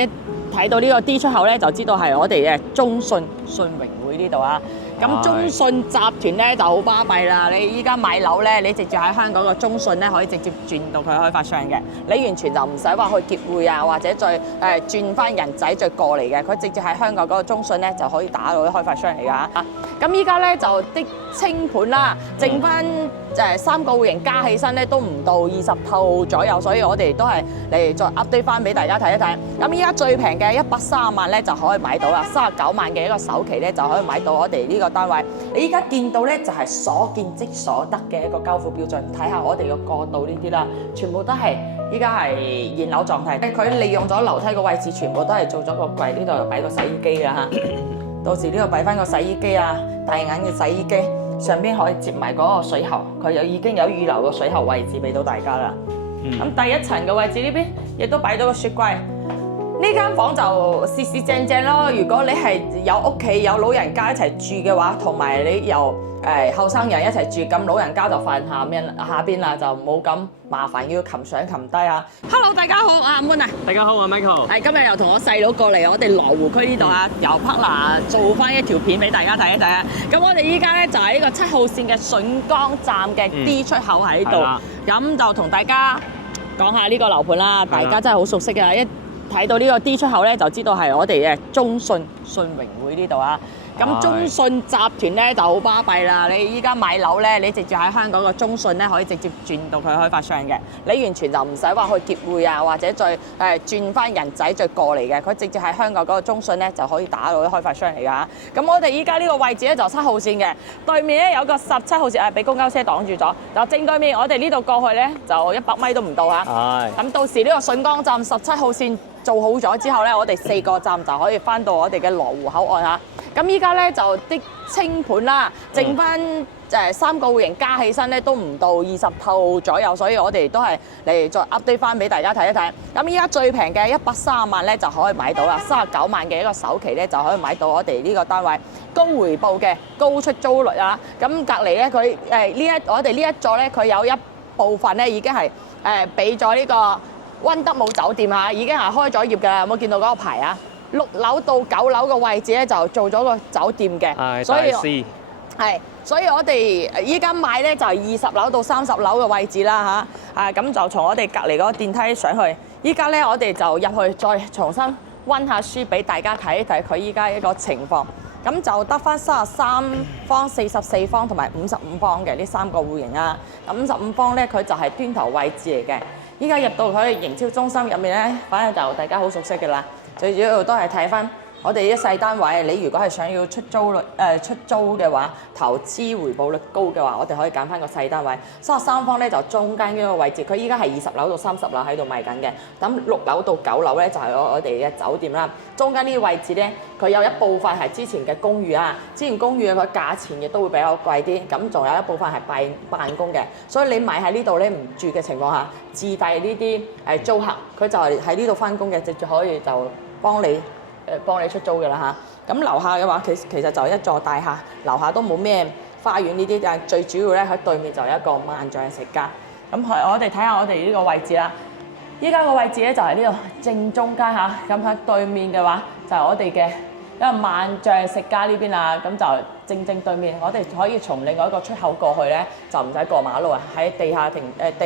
一睇到呢個 D 出口咧，就知道係我哋嘅中信信榮會呢度啊。咁中信集團咧就好巴閉啦！你依家買樓咧，你直接喺香港個中信咧可以直接轉到佢開發商嘅，你完全就唔使話去結匯啊，或者再轉翻人仔再過嚟嘅，佢直接喺香港嗰個中信咧就可以打到啲開發商嚟㗎。咁依家咧就啲清盤啦，剩翻3個戶型加起身咧都唔到20套左右，所以我哋都係嚟再 update 翻俾大家睇一睇。咁依家最平嘅130萬咧就可以買到啦，39萬嘅一個首期咧就可以買到我哋呢個單位。你依家見到咧就係所見即所得嘅一個交付標準，睇下我哋個過道呢啲啦，全部都係依家係現樓狀態。佢利用咗樓梯個位置，全部都係做咗個櫃，呢度又擺個洗衣機啊嚇。到時呢度擺翻個洗衣機啊，大眼嘅洗衣機，上邊可以接埋嗰個水喉，佢已經有預留個水喉位置俾到大家啦。咁第一層嘅位置呢邊亦都擺到個雪櫃。呢間房就四四正正咯。如果你係有屋企有老人家一齊住嘅話，同埋你由後生人一齊住，咁老人家就瞓下邊啦，就冇咁麻煩要擒上擒低啊。Hello， 大家好，阿 Moon 啊。大家好，我係 Michael。今日又同我細佬過嚟我哋羅湖區呢度啊，由柏拿做翻一條片俾大家睇一睇啊。咁我哋依家咧就喺呢個7號線嘅筍崗站嘅 D 出口喺度，咁就同大家講下呢個樓盤啦。大家真係好熟悉㗎，一睇到呢個 D 出口咧，就知道係我哋嘅中信信榮會呢度啊。咁中信集團咧就好巴閉啦！你依家買樓咧，你直接喺香港個中信咧可以直接轉到佢開發商嘅，你完全就唔使話去結匯啊，或者再轉翻人仔再過嚟嘅，佢直接喺香港嗰個中信咧就可以打到啲開發商嚟㗎。咁我哋依家呢個位置咧就7號線嘅，對面咧有個17號線俾公交車擋住咗，就正對面我哋呢度過去咧就100米都唔到嚇。咁到時呢個筍崗站17號線做好咗之後咧，我哋4個站就可以翻到我哋嘅羅湖口岸嚇。咁依家咧就啲清盤啦，剩翻3個戶型加起身咧都唔到20套左右，所以我哋都係嚟再 update 翻俾大家睇一睇。咁依家最平嘅130萬咧就可以買到啦，39萬嘅一個首期咧就可以買到我哋呢個單位，高回報嘅高出租率啊。咁隔離咧佢我哋呢一座咧佢有一部分咧已經係俾咗呢個溫德姆酒店啊，已經係開咗業㗎啦，有冇見到嗰個牌啊？6樓到9樓嘅位置咧就做咗個酒店嘅，所以我哋依家買咧就係20樓到30樓嘅位置啦嚇，咁就從我哋隔離嗰個電梯上去。依家咧我哋就入去再重新溫下書俾大家睇一睇佢依家一個情況。咁就得翻33方、44方同埋55方嘅呢3個戶型啊。咁55方咧佢就係端頭位置嚟嘅。依家入到佢營銷中心入面咧，反正就大家好熟悉嘅啦。最主要都係睇翻我哋啲細單位，你如果係想要出租嘅話，投資回報率高嘅話，我哋可以揀翻個細單位。33方咧就中間呢個位置，佢依家係20樓到30樓喺度賣緊嘅。咁6樓到9樓咧就係我哋嘅酒店啦。中間呢個位置咧，佢有一部分係之前嘅公寓啊，之前公寓嘅個價錢亦都會比較貴啲。咁仲有一部分係辦公嘅，所以你買喺呢度咧唔住嘅情況下，自帶呢啲租客，佢就係喺呢度翻工嘅，直接可以就幫你出租嘅啦嚇。咁樓下嘅話，其實就一座大廈，樓下都冇咩花園呢啲，但係最主要咧喺對面就有一個萬象食家。咁我哋睇下我哋呢個位置啦。依家個位置咧就係呢度正中間嚇，咁喺對面嘅話就係我哋嘅一個萬象食家呢邊啦。咁就正對面，我哋可以從另外一個出口過去咧，就唔使過馬路啊。喺地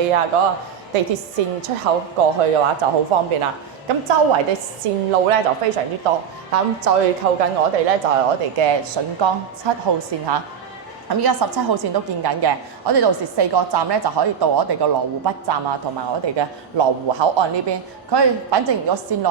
下嗰個地鐵線出口過去嘅話就好方便啦。咁周圍嘅線路咧就非常之多，咁最靠近我哋咧就係我哋嘅筍崗7號線嚇。咁依家17號線都見緊嘅，我哋到時4個站咧就可以到我哋嘅羅湖北站啊，同埋我哋嘅羅湖口岸呢邊。佢反正個線路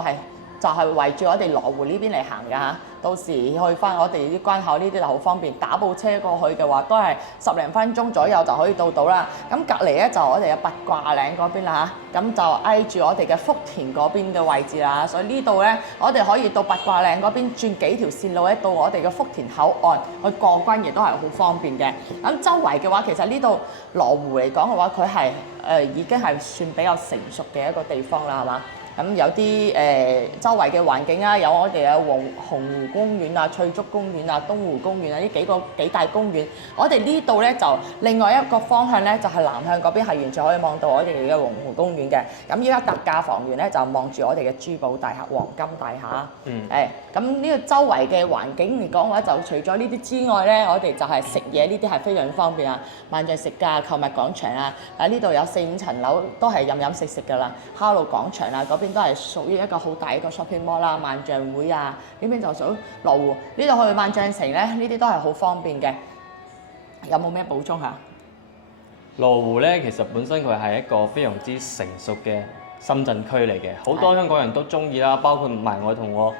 就係圍住我哋羅湖呢邊嚟行㗎嚇。到時去翻我哋啲關口呢啲就好方便，打部車過去嘅話都係10零分鐘左右就可以到啦。咁隔離咧就我哋嘅八卦嶺嗰邊啦嚇，咁就挨住我哋嘅福田嗰邊嘅位置啦。所以呢度咧我哋可以到八卦嶺嗰邊轉幾條線路咧到我哋嘅福田口岸去過關，亦都係好方便嘅。咁周圍嘅話，其實呢度羅湖嚟講嘅話，佢係已經係算比較成熟嘅一個地方啦，係嘛？咁有啲周圍嘅環境啊，有我哋嘅紅湖公園啊、翠竹公園啊、東湖公園啊呢幾大公園。我哋呢度咧就另外一個方向咧，就係南向嗰邊係完全可以望到我哋嘅紅湖公園嘅。咁依家特價房源咧就望住我哋嘅珠寶大廈、黃金大廈。咁呢個周圍嘅環境嚟講嘅話，就除咗呢啲之外咧，我哋就係食嘢呢啲係非常方便啊！萬象食家、購物廣場啊，呢度有4-5層樓都係飲食㗎啦。哈路廣場啊，嗰邊都係屬於一個好大一個 shopping mall 啦。萬象會啊，呢邊就屬於羅湖。呢度去萬象城咧，呢啲都係好方便嘅。有冇咩補充下？羅湖咧，其實本身佢係一個非常之成熟嘅深圳區嚟嘅，好多香港人都中意啦，包括埋我同我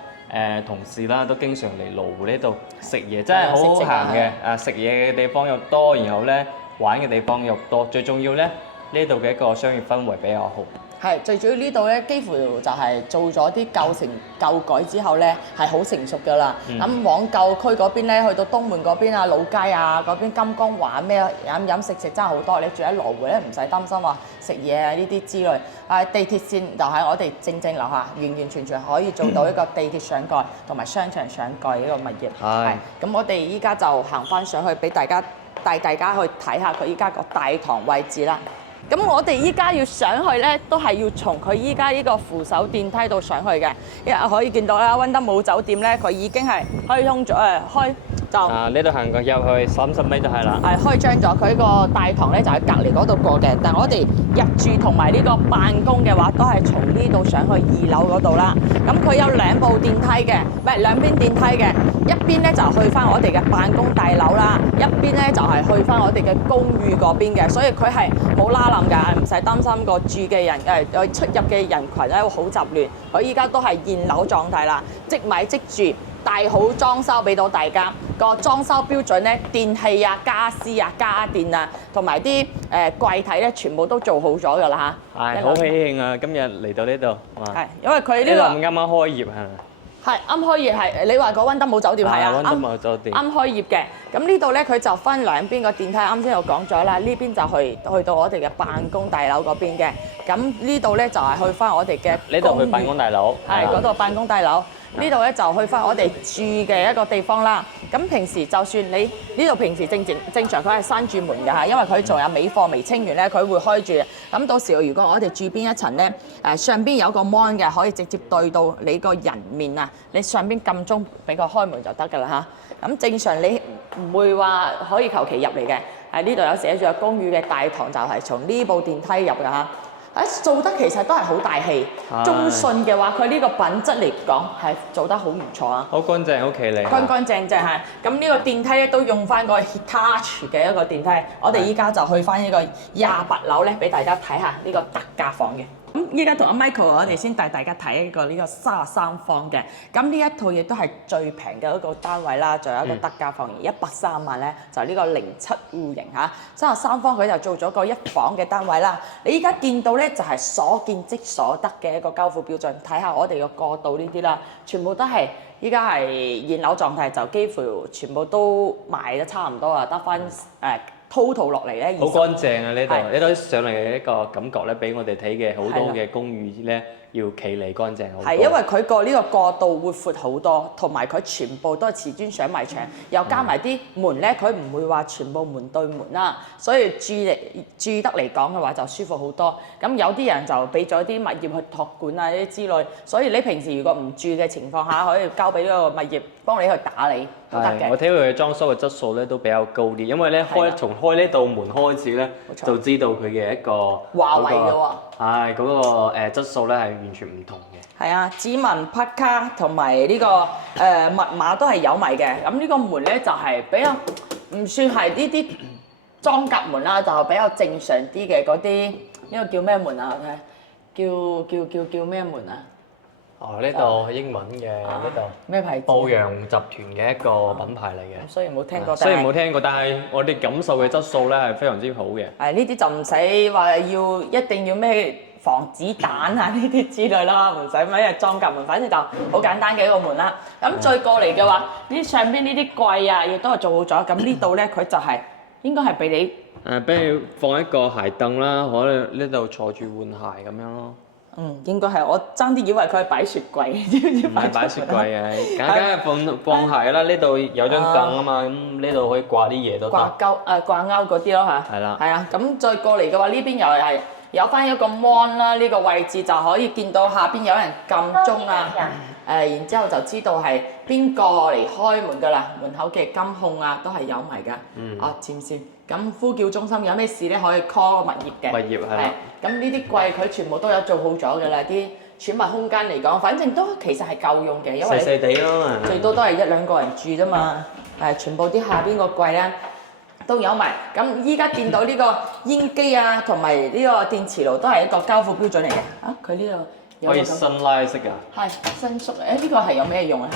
同事啦，都經常嚟羅湖呢度食嘢，真係好行嘅。食嘢嘅地方又多，然後咧玩嘅地方又多，最重要咧呢度嘅一個商業氛圍比較好。係最主要呢度咧，幾乎就係做咗啲舊改之後咧，係好成熟㗎啦。咁往舊區嗰邊咧，去到東門嗰邊啊、老街啊嗰邊金剛玩咩飲食真係好多。你住喺羅湖咧，唔使擔心話食嘢啊呢啲之類。地鐵線就喺我哋正樓下，完全可以做到一個地鐵上蓋同埋商場上蓋呢個物業。係。咁我哋依家就行翻上去，俾帶大家去睇下佢依家個大堂位置啦。咁我哋依家要上去咧，都係要從佢依家呢個扶手電梯度上去嘅。因為可以見到啦，溫德姆酒店咧，佢已經係開通咗呢度行過入去30米就係啦。係開張咗，佢個大堂咧就喺隔離嗰度過嘅。但係我哋入住同埋呢個辦公嘅話，都係從呢度上去2樓嗰度啦。咁佢有2部電梯嘅，唔係2邊電梯嘅。一邊咧就去翻我哋嘅辦公大樓啦，一邊咧就係去翻我哋嘅公寓嗰邊嘅，所以佢係冇拉冧㗎，唔使擔心個住嘅人出入嘅人群咧好雜亂。佢依家都係現樓狀態啦，即買即住，大好裝修俾到大家。個裝修標準咧，電器啊、家私啊、家電啊，同埋啲櫃體咧，全部都做好咗㗎啦嚇。係好喜慶啊！今日嚟到呢度。係因為佢呢個啱啱開業係。係啱開業係，你話個溫德姆酒店係啊，溫德姆酒店啱開業嘅。咁呢度咧佢就分2邊個電梯，啱先有講咗啦。呢邊就去到我哋嘅辦公大樓嗰邊嘅。咁呢度咧就係去翻我哋嘅呢度去辦公大樓。係嗰度辦公大樓。呢度咧就去翻我哋住嘅一個地方啦。咁平時就算你呢度平時正常佢係閂住門㗎嚇，因為佢仲有尾貨未清完咧，佢會開住。咁到時如果我哋住邊一層咧，上邊有個 mon 嘅，可以直接對到你個人面啊。你上邊撳鐘俾佢開門就得㗎啦嚇。咁正常你唔會話可以求其入嚟嘅。喺呢度有寫住公寓嘅大堂就係從呢部電梯入㗎嚇。做得其實都係好大氣，中信嘅話，佢呢個品質嚟講係做得好唔錯啊！好乾淨，好企理。乾乾淨淨係。咁呢個電梯咧都用翻個 Hitachi 嘅一個電梯。我哋依家就去翻呢個28樓咧，俾大家睇下呢個特價房嘅。咁依家同阿 Michael 我哋先帶大家睇一個呢個33方嘅。咁呢一套亦都係最平嘅一個單位啦，仲有一個特價房而130萬咧，就係呢個07戶型嚇。33方佢就做咗個1房嘅單位啦。你依家見到咧就係所見即所得嘅一個交付標準。睇下我哋嘅過渡呢啲啦，全部都係依家係現樓狀態，就幾乎全部都賣得差唔多啊，得翻total 落嚟咧，好乾淨啊！呢度上嚟嘅一個感覺咧，比我哋睇嘅好多嘅公寓咧要企理乾淨好多。係因為佢個呢個過道會闊好多，同埋佢全部都係瓷磚上埋牆，又加埋啲門咧，佢唔會話全部門對門啦，所以住得嚟講嘅話就舒服好多。咁有啲人就俾咗啲物業去託管啊啲之類，所以你平時如果唔住嘅情況下，可以交俾呢個物業幫你去打理都得嘅。我睇佢嘅裝修嘅質素咧都比較高啲，因為咧從開呢道門開始咧，就知道佢嘅一個華為嘅喎。係嗰個質素咧係完全唔同嘅。係啊，指紋、拍卡同埋呢個密碼都係有埋嘅。咁呢個門咧就係比較唔算係呢啲裝甲門啦，就比較正常啲嘅嗰啲。呢個叫咩門啊？叫咩門啊？呢度英文嘅呢度咩牌子？步陽集團嘅一個品牌嚟嘅。雖然冇聽過，雖然冇聽過，但係我哋感受嘅質素咧係非常之好嘅。係呢啲就唔使話一定要咩防子彈啊呢啲之類啦，唔使咩裝甲門，反正就好簡單嘅一個門啦。咁再過嚟嘅話，呢上邊呢啲櫃啊，亦都係做好咗。咁呢度咧，佢就係應該係俾你俾你放一個鞋凳啦，可能呢度坐住換鞋咁樣咯。應該係，我爭啲以為佢係擺雪櫃，唔係擺雪櫃嘅，梗係放鞋啦。呢度有張凳啊嘛，咁呢度可以掛啲嘢都得。掛鈎嗰啲咯嚇。係啦。係啊，咁再過嚟嘅話，呢邊又係有翻一個 mon 啦，呢個位置就可以見到下邊有人撳鐘啊。然之後就知道係邊個嚟開門㗎啦，門口嘅監控啊都係有埋㗎。佔線。咁呼叫中心有咩事咧，可以 call 物業嘅。物業係啦。咁呢啲櫃佢全部都有做好咗㗎啦，啲儲物空間嚟講，反正都其實係夠用嘅，因為細細地咯，最多都係1-2個人住啫嘛。全部啲下邊個櫃咧都有埋。咁依家見到呢個煙機啊，同埋呢個電磁爐都係一個交付標準嚟嘅。佢呢度有可以伸拉式㗎。係伸縮。呢個係有咩用啊？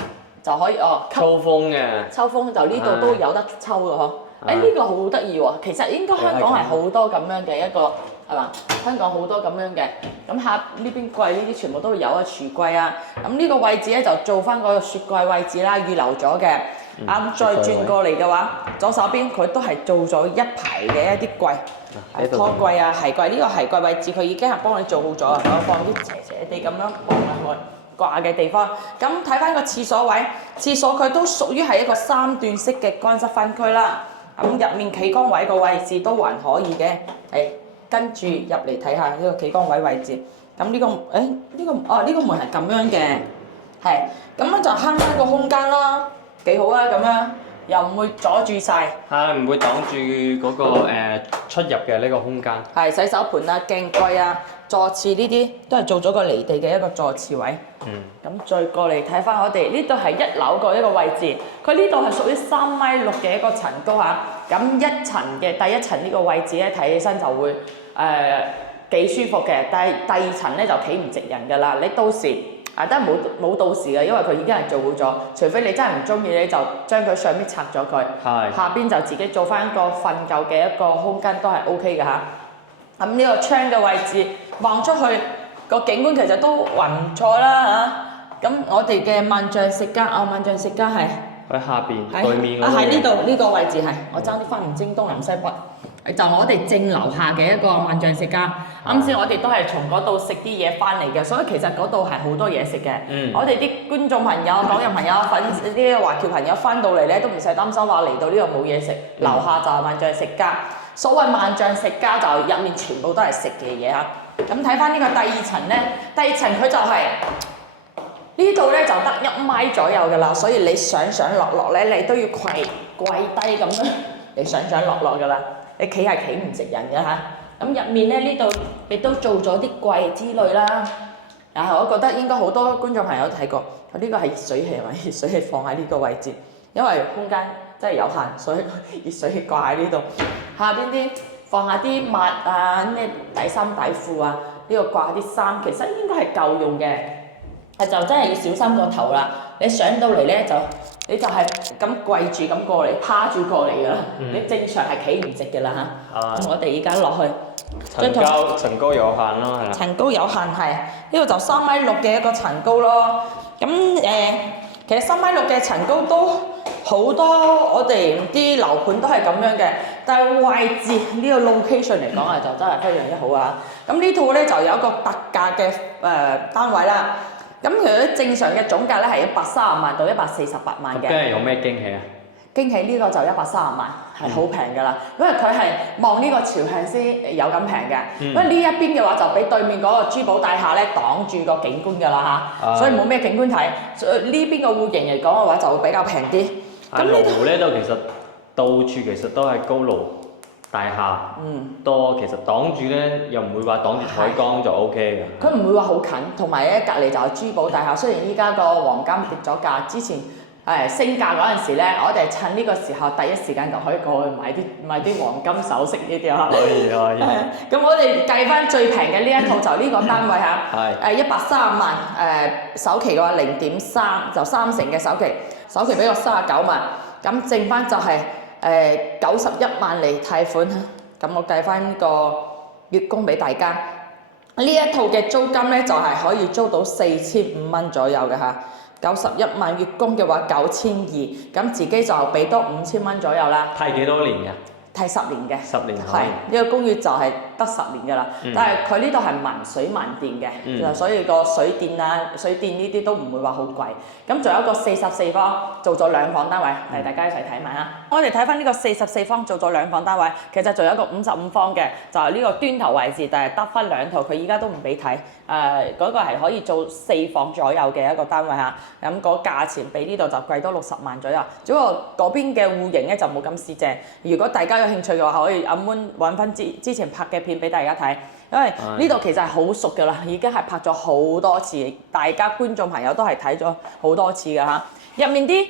就可以抽風嘅。抽風就呢度都有得抽嘅嗬。呢個好得意喎，其實應該香港係好多咁樣嘅一個係嘛？香港好多咁樣嘅，咁下呢邊櫃呢啲全部都有啊，櫥櫃啊，咁呢個位置咧就做翻個雪櫃位置啦，預留咗嘅。再轉過嚟嘅話，左手邊佢都係做咗一排嘅一啲櫃，拖櫃啊、鞋櫃，呢個鞋櫃位置佢已經係幫你做好咗啊，放啲斜斜地咁樣放落去掛嘅地方。咁睇翻個廁所位，廁所佢都屬於係一個3段式嘅乾濕分區啦。咁入面企缸位個位置都還可以嘅，跟住入嚟睇下呢個企缸位位置。咁呢個呢個門係咁樣嘅，係咁樣就慳翻個空間啦，幾好啊咁樣，又唔會阻住晒。係唔會擋住嗰個出入嘅呢個空間。係洗手盆啊、鏡櫃啊、坐廁呢啲都係做咗個離地嘅一個坐廁位。咁再過嚟睇翻我哋呢度係1樓個一個位置，佢呢度係屬於3.6米嘅一個層高嚇。咁一層嘅第一層呢個位置咧，睇起身就會幾舒服嘅，但係第二層咧就企唔直人㗎啦。你到時都係冇到時嘅，因為佢已經係做好咗。除非你真係唔中意咧，就將佢上面拆咗佢，下邊就自己做翻一個瞓覺嘅一個空間都係 OK 嘅嚇。咁呢個窗嘅位置望出去個景觀其實都還唔錯啦嚇。咁我哋嘅萬象食家萬象食家係喺下邊對面嗰度。喺呢度呢個位置係，我爭啲翻唔精東南西北，就我哋正樓下嘅一個萬象食家。啱先我哋都係從嗰度食啲嘢翻嚟嘅，所以其實嗰度係好多嘢食嘅。我哋啲觀眾朋友、港人朋友、啲華僑朋友翻到嚟咧，都唔使擔心話嚟到呢度冇嘢食，樓下就係萬象食家。所謂萬象食家就入面全部都係食嘅嘢嚇。咁睇翻呢個第二層咧，第二層佢就係、呢度咧就得1米左右㗎啦，所以你上落咧，你都要跪低咁樣，你上落㗎啦，你企係企唔直人嘅嚇。咁入面咧呢度亦都做咗啲櫃之類啦。我覺得應該好多觀眾朋友都睇過，呢個係熱水器，熱水器放喺呢個位置，因為空間真係有限，所以熱水器掛喺呢度。下邊啲放下啲襪啊，咩底衫底褲啊，呢個掛啲衫，其實應該係夠用嘅。就真係要小心個頭啦！你上到嚟咧你就係咁跪住咁過嚟，趴住過嚟㗎啦。你正常係企唔直㗎啦嚇。咁我哋而家落去，層高有限咯，係啦。層高有限係，呢度就3.6米嘅一個層高咯。咁其實3.6米嘅層高都好多，我哋啲樓盤都係咁樣嘅。但係位置呢個 location 嚟講就真係非常之好啊！咁呢套咧就有一個特價嘅單位啦。咁其實正常嘅總價咧係130萬到148萬嘅。咁係有咩驚喜啊？驚喜呢個就130萬，係好平㗎啦。因為佢係望呢個朝向先有咁平嘅。因為呢一邊嘅話就俾對面嗰個珠寶大廈咧擋住個景觀㗎啦嚇，所以冇咩景觀睇。所以呢邊個戶型嚟講嘅話就會比較平啲。咁羅湖咧都其實到處其實都係高樓大廈，多其實擋住咧又唔會話擋住海江就 O K 嘅。佢唔會話好近，同埋咧隔離就係珠寶大廈。雖然依家個黃金跌咗價，之前升價嗰陣時咧，我哋趁呢個時候第一時間就可以過去買啲黃金首飾呢啲啊。可以。咁我哋計翻最平嘅呢一套就呢個單位嚇，130萬首期嘅話0.3就3成嘅首期俾我39萬，咁剩翻就係91萬嚟貸款。咁我計翻個月供俾大家。呢一套嘅租金咧就係可以租到4500蚊左右嘅嚇。91萬月供嘅話9200，咁自己就俾多5000蚊左右啦。貸幾多年㗎？貸10年嘅。10年可以。係呢個公寓就係得10年㗎啦。但係佢呢度係民水民電嘅，所以個水電呢啲都唔會話好貴。咁仲有一個44方做咗2房單位，嚟大家一齊睇埋啦。我哋睇翻呢個44方做咗2房單位，其實仲有一個55方嘅，就係呢個端頭位置，但係得翻2套，佢依家都唔俾睇。嗰個係可以做4房左右嘅一個單位嚇，咁個價錢比呢度就貴多60萬左右。只不過嗰邊嘅戶型咧就冇咁市正。如果大家有興趣嘅話，可以揾翻之前拍嘅片俾大家睇，因為呢度其實係好熟㗎啦，已經係拍咗好多次，大家觀眾朋友都係睇咗好多次㗎嚇。入面啲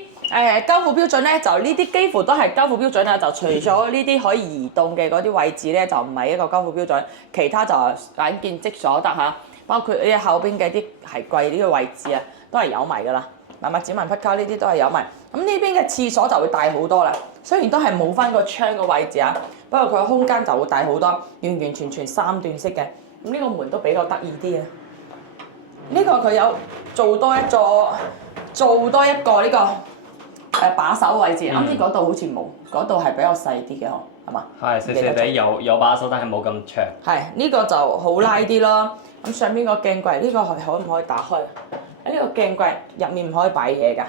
交付標準咧，就呢啲幾乎都係交付標準啦，就除咗呢啲可以移動嘅嗰啲位置咧，就唔係一個交付標準，其他就眼見即所得嚇。包括呢後邊嘅啲係櫃呢個位置啊，都係有埋㗎啦。密碼指紋匹卡呢啲都係有埋。咁呢邊嘅廁所就會大好多啦。雖然都係冇翻個窗個位置啊，不過佢個空間就會大好多，完完全全3段式嘅。咁呢個門都比較得意啲啊。呢個佢有做多一個呢個把手位置。啱先嗰度好似冇，嗰度係比較細啲嘅嗬，係嘛？係細細地有把手，但係冇咁長。係呢個就好拉啲咯。咁上邊個鏡櫃呢個係可唔可以打開？喺呢個鏡櫃入面唔可以擺嘢㗎。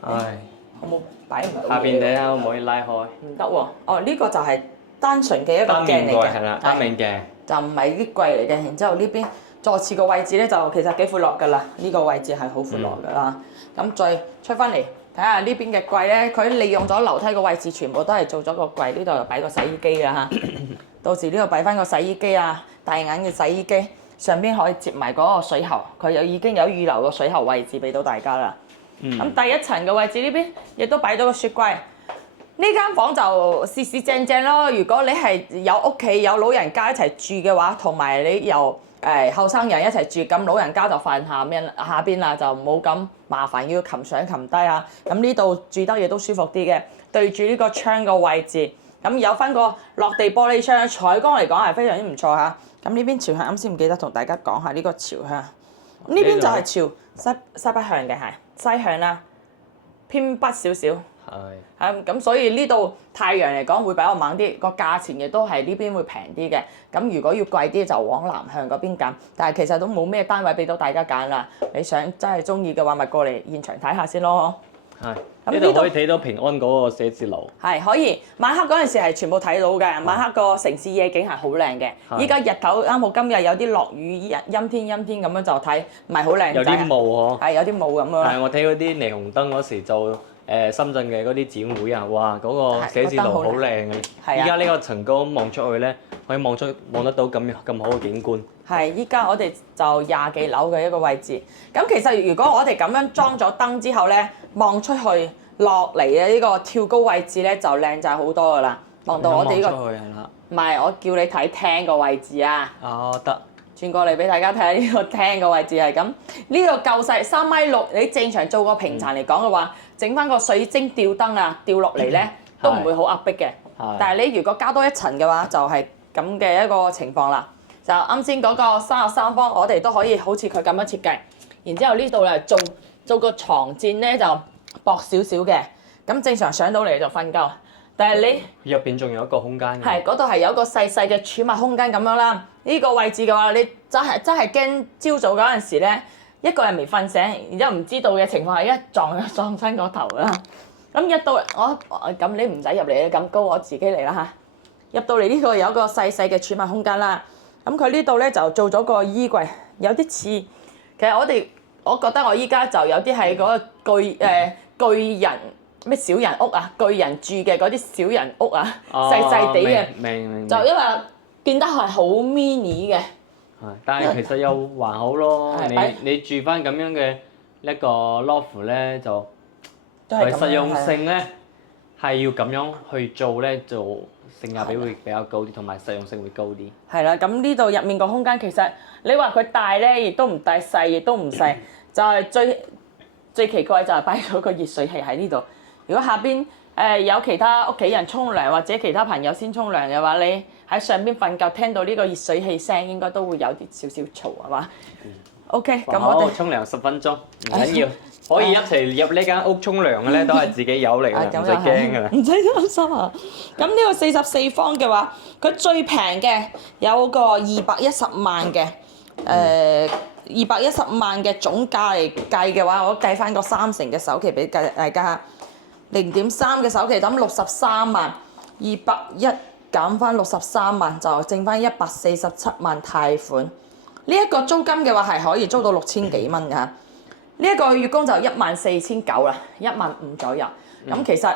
可冇擺唔到？下邊睇下可唔可以拉開？唔得喎。哦，呢個就係單純嘅一個鏡嚟嘅。係啦，單面鏡。就唔係啲櫃嚟嘅。然之後呢邊坐廁個位置咧就其實幾闊落㗎啦。呢個位置係好闊落㗎啦。咁再出翻嚟睇下呢邊嘅櫃咧，佢利用咗樓梯個位置，全部都係做咗個櫃。呢度又擺個洗衣機啊嚇。到時呢度擺翻個洗衣機啊，大眼嘅洗衣機，上邊可以接埋嗰個水喉，佢已經有預留個水喉位置俾到大家啦。咁第一層嘅位置呢邊亦都擺咗個雪櫃。呢間房就四四正正咯。如果你係有屋企有老人家一齊住嘅話，同埋你由後生人一齊住，咁老人家就瞓下邊啦，就冇咁麻煩要擒上擒低啊。咁呢度住得亦都舒服啲嘅，對住呢個窗個位置。咁有翻個落地玻璃窗，採光嚟講係非常之唔錯嚇。咁呢邊朝向啱先唔記得同大家講下呢個朝向。呢邊就係朝西北向嘅，係西向啦，偏北少少。係。咁所以呢度太陽嚟講會比較猛啲，個價錢亦都係呢邊會平啲嘅。咁如果要貴啲就往南向嗰邊揀，但係其實都冇咩單位俾到大家揀啦。你想真係中意嘅話，咪過嚟現場睇下先咯。係。呢度可以睇到平安嗰個寫字樓。係可以，晚黑嗰陣時係全部睇到嘅。晚黑個城市夜景係好靚嘅。依家日頭啱好今日有啲落雨，陰天咁樣就睇，唔係好靚仔。有啲霧嗬。係有啲霧咁樣。係我睇嗰啲霓虹燈嗰時就深圳嘅嗰啲展會啊，哇嗰個寫字樓好靚嘅。依家呢個層高望出去咧，可以望得到咁好嘅景觀。係，依家我哋就20幾樓嘅一個位置。咁其實如果我哋咁樣裝咗燈之後咧，望出去落嚟嘅呢個跳高位置咧，就靚仔好多噶啦。望到我哋呢個，唔係我叫你睇廳個位置啊。哦，得。轉過嚟俾大家睇下呢個廳個位置係咁。呢個夠細3.6米，你正常做個平層嚟講嘅話，整翻個水晶吊燈啊，吊落嚟咧都唔會好壓迫嘅。但係你如果加多一層嘅話，就係咁嘅一個情況啦。就啱先嗰個33方，我哋都可以好似佢咁樣設計。然之後呢度咧做個床墊咧就薄少少嘅，咁正常上到嚟就瞓覺。但係你入邊仲有一個空間嘅，係嗰度係有一個細細嘅儲物空間咁樣啦。呢個位置嘅話，你真係驚朝早嗰陣時咧，一個人未瞓醒，然之後唔知道嘅情況下一撞親個頭啦。咁入到咁你唔使入嚟咁高，我自己嚟啦嚇。入到嚟呢個有一個細細嘅儲物空間啦。咁佢呢度咧就做咗個衣櫃，有啲似其實我覺得我依家就有啲係嗰個巨人咩小人屋啊，巨人住嘅嗰啲小人屋啊，細細地嘅，明就因為見得係好 mini 嘅。係，但係其實又還好咯。你住翻咁樣嘅一個 loft 咧，就實用性咧係要咁樣去做咧，就性價比會比較高啲，同埋實用性會高啲。係啦，咁呢度入面個空間其實你話佢大咧，亦都唔大；細亦都唔細。就係最奇怪就係擺咗個熱水器喺呢度。如果下邊有其他屋企人沖涼或者其他朋友先沖涼嘅話，你喺上邊瞓覺聽到呢個熱水器聲，應該都會有啲少少嘈係嘛？ OK，咁好我哋沖涼10分鐘唔緊要，可以一齊入呢間屋沖涼嘅咧，都係自己友嚟嘅，唔使驚㗎啦。唔使擔心啊！咁呢個44方嘅話，佢最平嘅有個210萬嘅，210萬嘅總價嚟計嘅話，我計翻個30%嘅首期俾大家，0.3嘅首期等63萬，210減翻63萬就剩翻147萬貸款。呢一個租金嘅話係可以租到6000幾蚊㗎。呢一個月供就14900啦，15000左右。咁其實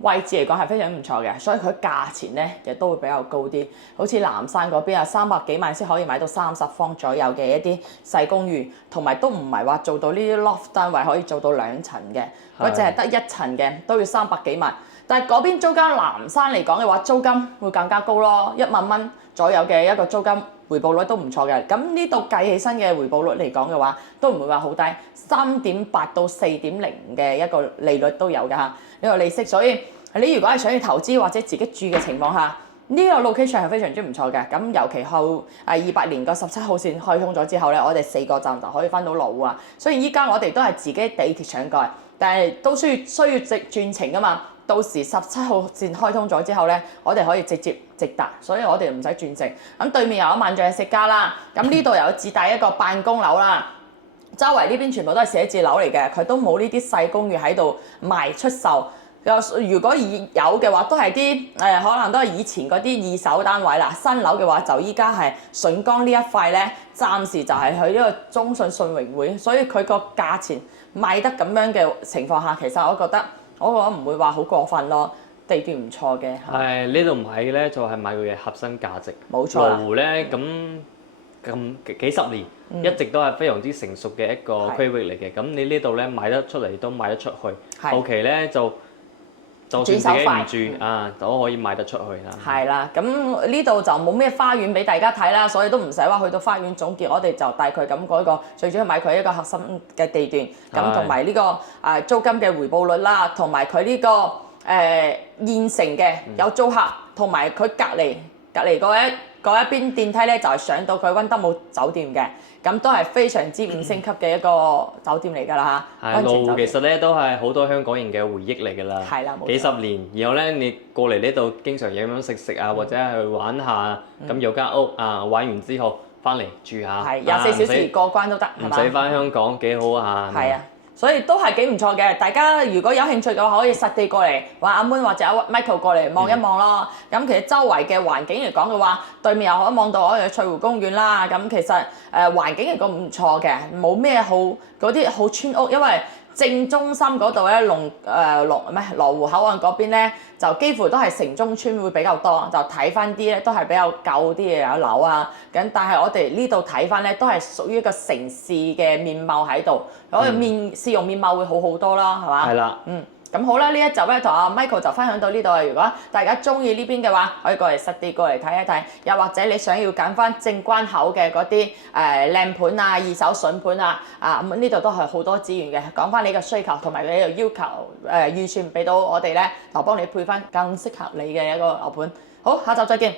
位置嚟講係非常唔錯嘅，所以佢價錢咧亦都會比較高啲。好似南山嗰邊啊，300幾萬先可以買到30方左右嘅一啲細公寓，同埋都唔係話做到呢啲 loft 單位可以做到2層嘅，佢淨係得1層嘅都要300幾萬。但係嗰邊租間南山嚟講嘅話，租金會更加高咯，1萬蚊左右嘅一個租金，回報率都唔錯嘅。咁呢度計起身嘅回報率嚟講嘅話，都唔會話好低，3.8到4.0嘅一個利率都有㗎嚇，呢個利息。所以你如果係想要投資或者自己住嘅情況下，呢個 location 係非常之唔錯嘅。咁尤其後28年個17號線開通咗之後咧，我哋4個站就可以翻到羅湖啊。所以依家我哋都係自己地鐵上蓋，但係都需要直轉程㗎嘛。到時17號線開通咗之後咧，我哋可以直接直達，所以我哋唔使轉乘。咁對面有萬象食家啦，咁呢度又有自帶一個辦公樓啦，周圍呢邊全部都係寫字樓嚟嘅，佢都冇呢啲細公寓喺度賣出售。如果有嘅話，都係啲可能都係以前嗰啲二手單位啦。新樓嘅話，就依家係筍江呢一塊咧，暫時就係去呢個中信信榮會，所以佢個價錢賣得咁樣嘅情況下，其實我覺得唔會話好過分咯，地段唔錯嘅。係呢度買嘅咧，就係買佢嘅核心價值。冇錯啦。羅湖咧咁幾十年，一直都係非常之成熟嘅一個區域嚟嘅。咁你呢度咧賣得出嚟都賣得出去，後期咧就算自己唔住啊，都可以賣得出去啦。係啦，咁呢度就冇咩花園俾大家睇啦，所以都唔使話去到花園總結，我哋就帶佢咁嗰個最主要買佢一個核心嘅地段，咁同埋呢個租金嘅回報率啦，同埋佢呢個現成嘅有租客，同埋佢隔離嗰一邊電梯咧就係上到佢溫德姆酒店嘅，咁都係非常之5星級嘅一個酒店嚟㗎啦嚇。係羅湖其實咧都係好多香港人嘅回憶嚟㗎啦，係啦，冇錯。幾十年，然後咧你過嚟呢度經常飲飲食啊，或者去玩下，咁有間屋啊，玩完之後翻嚟住下，係24小時過關都得，係嘛？唔使翻香港幾好啊！係啊。所以都係幾唔錯嘅，大家如果有興趣嘅話，可以實地過嚟，話阿 Moon 或者阿 Michael 過嚟望一望咯。咁其實周圍嘅環境嚟講嘅話，對面又可以望到我哋翠湖公園啦。咁其實環境嚟講唔錯嘅，冇咩好嗰啲好村屋，因為正中心嗰度咧，羅湖口岸嗰邊咧，就幾乎都係城中村會比較多，就睇翻啲咧都係比較舊啲嘅有樓啊。咁但係我哋呢度睇翻咧，都係屬於一個城市嘅面貌喺度，我哋市容面貌會好好多啦，係嘛？係啦。咁好啦，呢一集咧同阿 Michael 就分享到呢度。如果大家中意呢邊嘅話，可以過嚟實地過嚟睇一睇。又或者你想要揀翻正關口嘅嗰啲靚盤啊、二手筍盤啊，咁呢度都係好多資源嘅。講翻你嘅需求同埋你嘅要求，預算俾到我哋咧，就幫你配翻更適合你嘅一個樓盤。好，下集再見。